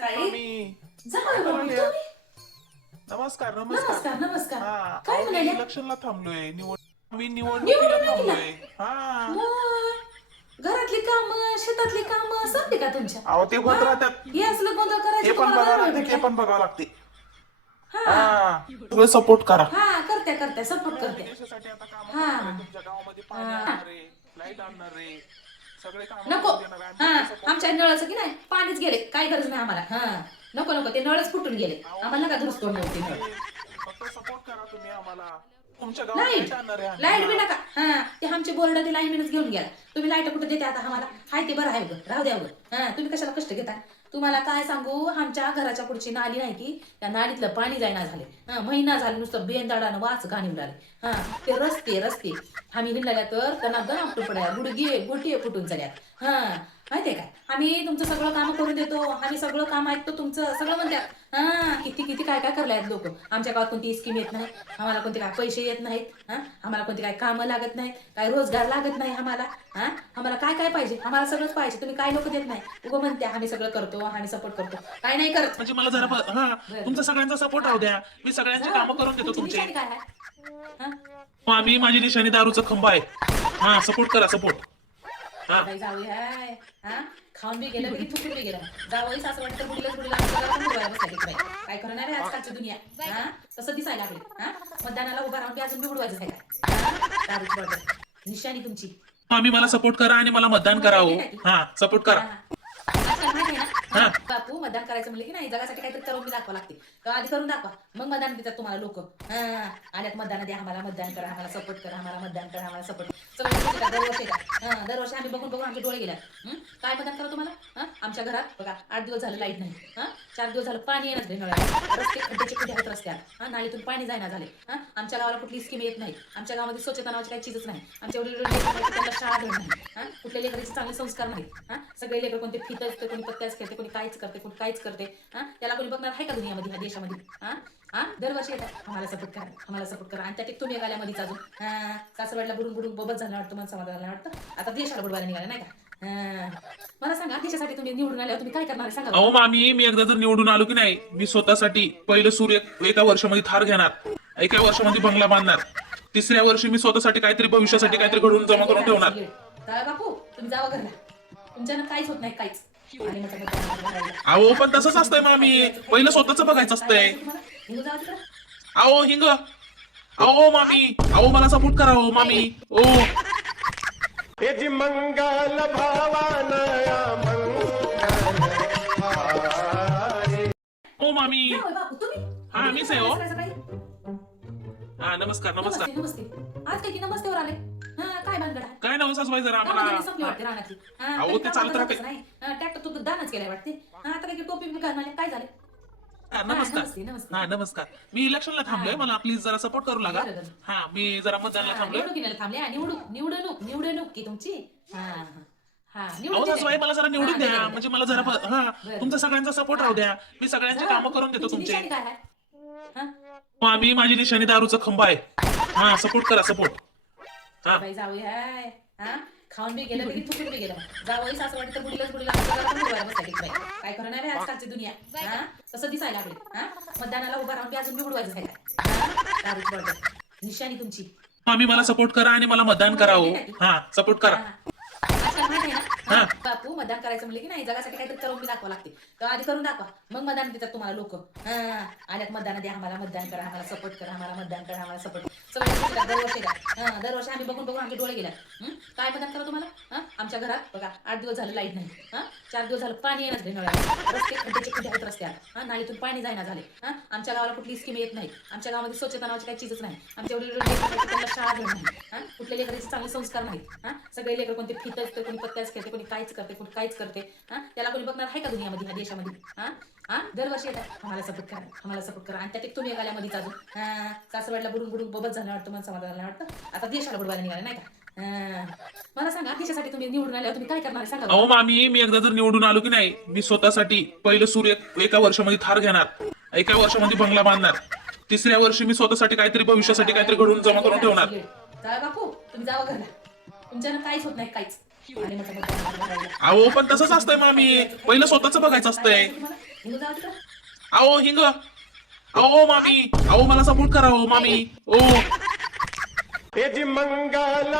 सकाळी? मी जाऊ बाबा, आले. तुम्ही? नमस्कार नमस्कार. नमस्कार नमस्कार. हा काय मी म्हणाले इलेक्शनला थांबलोय. निवड मी निवडणुकीला निवडणुकीला? थांबलोय. हा. मग? घरातली काम शेतातली काम संपली का तुमच्या? अहो ते होत राहतात. हे असलं गोंधळ ते करायचं पण तुम्हाला बघावं गावाला लागते ते भेटलं? पण बघावं लागते. हा. हा. सगळं सपोर्ट करा. हा करते करते सपोर्ट करते. देशासाठी आता काम हा. तुमच्या गावामध्ये पाणी हा. आणणार आहे लाइट आणणार आहे. नको. हा आमच्या नळाचं की नाही? पाणीच गेले. काय गरज नाही आम्हाला. हा. नको नको. ते नळच फुटून गेले. आम्हाला नका दुरुस्त करून देऊ ते नळ फक्त सपोर्ट करा तुम्ही आम्हाला. तुमच्या लाइट लाइट बी नका. हा ते आमचे बोर्ड ते लाईनमॅनच घेऊन घ्या तुम्ही लाइट कुठे देते आता आम्हाला? हाय ते बरं आहे उगं राहू द्या हा तुम्ही कशाला कष्ट घेता तुम्हाला काय सांगू? आमच्या घराच्या पुढची नाली नाही की त्या नालीतलं पाणी जायना झाले. हा महिना झाले नुसतं बेंदाडानं वाच घाणी उडाले हा ते रस्ते रस्ते. आम्ही हिंडल्या तर त्यांना गण आपटून पडाया गुडघे गुटी फुटून चढ्यात. हा माहितीये काय आम्ही तुमचं सगळं काम करून देतो. आम्ही सगळं काम ऐकतो तुमचं. सगळं म्हणतात हा किती किती काय काय करले आहेत लोक? आमच्या गावात कोणती स्कीम येत नाही आम्हाला कोणते काय पैसे येत नाहीत. हा? आम्हाला कोणते काय कामं लागत नाही काय रोजगार लागत नाही आम्हाला. हा? आम्हाला काय काय पाहिजे? आम्हाला सगळंच पाहिजे. तुम्ही काय लोक देत नाही? उगं म्हणते आम्ही सगळं करतो. आम्ही सपोर्ट करतो. काय नाही करत. म्हणजे मला जरा प- हा तुमचा सगळ्यांचा सपोर्ट राहू द्या. मी सगळ्यांची कामं करून देतो तुमची. तुमचे निशाणी काय आहे? हा? आम्ही माझी निशाणी दारूचा खंबा आहे. हा सपोर्ट करा सपोर्ट बाई जाऊ हाय. हा? खाऊन बी गेलं बी थुकून बी गेलं. जावई सासू वाटतं बुडीला. काय करणार आहे आजकालची दुनिया? हा? तसं दिसायला लागले. हा? मतदानाला उभा राहून बी अजून बी बुडवायचं काय. निशाणी तुमची. आम्ही मला सपोर्ट करा आणि मला मतदान करा हो. हा सपोर्ट करा. आजकाल माहिती आहे. ना बापू मतदान करायचं म्हणलं की नाही जगासाठी काहीतरी करून मी दाखवा लागते. तर आधी करून दाखवा. मग मतदान देतात तुम्हाला लोक. आल्यात मतदान द्या आम्हाला मतदान करा आम्हाला सपोर्ट करा आम्हाला मतदान करा आम्हाला सपोर्ट दरवर्षी दरवर्षी आम्ही बघून बघून आमचे डोळे गेल्या काय मतदान करा तुम्हाला? आमच्या घरात बघा आठ दिवस झालं लाइट नाही. हा? चार दिवस झालं पाणी येणार नाही नळाला. रस्ते खड्ड्याचे खड्डे आहेत रस्त्यात. हा नालीतून पाणी जायना झाले. हा आमच्या गावाला कुठली स्कीम येत नाही. आमच्या गावामध्ये स्वच्छता नावाची काही चीजच नाही. आमच्या त्यांना शाळा घड नाही. हा कुठल्या लेकराचे चांगले संस्कार नाहीत. हा सगळे लेकर कोणते फित असते कोणी पत्त्याच खेळते कोणी काहीच करते कोणी काहीच करते. हा त्याला कोणी बघणार आहे का दुनियामध्ये ह्या देशामध्ये? हा हा दरवर्षी येतात. आम्हाला सपोर्ट करा आम्हाला सपोर्ट करा. आणि त्यात एक तुम्ही गाल्यामध्येच अजून. हा कासरवाडला बुडून बुडून बबत झालं वाटतं मन समाधान वाटतं. आता देशाला बुडवायला निघाला नाही का? तुम्ही निवडून आल्यावर तुम्ही काय करणार आहे? सांगा बरं. अहो मामी मी एकदा जर निवडून आलो की नाही मी स्वतःसाठी पहिलं सूर्य एका वर्षामध्ये थार घेणार एका वर्षामध्ये बंगला बांधणार तिसऱ्या वर्षी मी स्वतःसाठी काहीतरी भविष्यासाठी काहीतरी घडवून जमा करून ठेवणार. जावा बापू तुम्ही जावा घरला. तुमच्यानं काहीच होत नाही काहीच. आणि मग सगळं करायला. अहो पण तसंच असतंय मामी. पहिलं स्वतःच बघायचं असतंय. तुम्हाला? निघून जावा तिकडं. अहो हिंग. अहो मामी. अहो मला सपोर्ट करा हो मामी. ओ मंगल भवानया हा, आहे हो. सकाळी. हा नमस्कार नमस्कार. नमस्ते. नमस्ते आज काय की नमस्तेवर आले? हा काय भानगड? आहे काय नाव सासूबाई जरा संपली आम्हाला वाटते रानातली हा, अहो, तरी ते कामाला चालत राहते. जातच नाही. हा, ट्रॅक्टर तू दानच केलाय वाटते. हा आता काय की टोपी बी घालून आले. काय झाले? हा, नमस्कार. नमस्ते, नमस्ते. हा नमस्कार. मी इलेक्शनला थांबलोय. मला प्लीज जरा सपोर्ट करू लागा. बरं, बरं. हा मी जरा मतदानला हा, थांबलोय. निवडणुकीला थांबले. हा, निवडणूक निवडणूक निवडणूक की तुमची? हा हा. हा अहो निवडणूक सासूबाई मला जरा निवडून हा, द्या. म्हणजे. मला जरा प- हा. तुमचा सगळ्यांचा सपोर्ट राहू द्या. मी सगळ्यांची हा, कामं करून देतो तुमची. काय आहे? आम्ही माझी निशाणी दारूचा खंबा आहे. हा सपोर्ट करा सपोर्ट हा. बाई जाऊ हाय. हा? खाऊन बी गेलं थुकून बी गेलं. जावई बुडीलाच बुडीला. काय करणार आजकालची दुनिया. हा? तसं दिसायला लागले हा? मतदानाला उभा राहून बी अजून बी बुडवायचं काय? दारूची बॉटल. निशाणी तुमची. आम्ही मला सपोर्ट करा आणि मला मतदान करा हो. हा सपोर्ट करा. कल्पना आहे ना बापू मतदान करायचं म्हणलं की नाही जगासाठी काहीतरी करून दाखवा लागते. तर आधी करून दाखवा. मग मतदान देतात तुम्हाला लोक. आल्यात मतदान द्या आम्हाला मतदान करा आम्हाला सपोर्ट करा आम्हाला मतदान करा आम्हाला सपोर्ट सगळं दरवर्षी दरवर्षी आम्ही बघून बघून आमचे डोळे गेल्या काय मतदान करा तुम्हाला? आमच्या घरात बघा आठ दिवस झालं लाइट नाही. हा? चार दिवस झालं पाणी येणार रस्ते खड्ड्याचे खड्डे होत रस्त्यात हा नालीतून पाणी जायना झाले. हा? आमच्या गावाला कुठली स्कीम येत नाही. आमच्या गावामध्ये स्वच्छता नावाची काही चीजच नाही. आमच्या शाळा घेऊन नाही. हा? कुठल्या लेकरांचे चांगले संस्कार नाहीत. हा? सगळे लेकर कोणते फित कोणी पत्त्याच खेळते कोणी काहीच करते कोणी काहीच करते हा? त्याला कोणी बघणार आहे का दुनियामध्ये ह्या देशामध्ये हा? हा? दरवर्षी येतात. आम्हाला सपोर्ट करा आम्हाला सपोर्ट करा. आणि त्यात तुम्ही गाल्यामध्येच अजून हा? सासरवाडला बुडून बुडून बोबत झालं वाटतं मन समाधान झालं वाटतं. आता देशाला बुडवायला निघाले नाही का. मला सांगा देशासाठी तुम्ही निवडून आल्यावर तुम्ही काय करणार सांगा. अहो मामी मी एकदा जर निवडून आलो की नाही मी स्वतःसाठी पहिलं सूर्य एका वर्षामध्ये थार घेणार एका वर्षामध्ये बंगला बांधणार तिसऱ्या वर्षी मी स्वतःसाठी काहीतरी भविष्यासाठी काहीतरी घडवून जमा करून ठेवणार. बापू तुम्ही जावा घरला. तुमच्यानं काहीच होत नाही काहीच. अहो पण तसंच असतंय मामी पहिलं स्वतःच बघायचं असतंय. अहो हिंग. अहो मामी. अहो मला सपोर्ट करा हो मामी. ओ. हे जी मंगल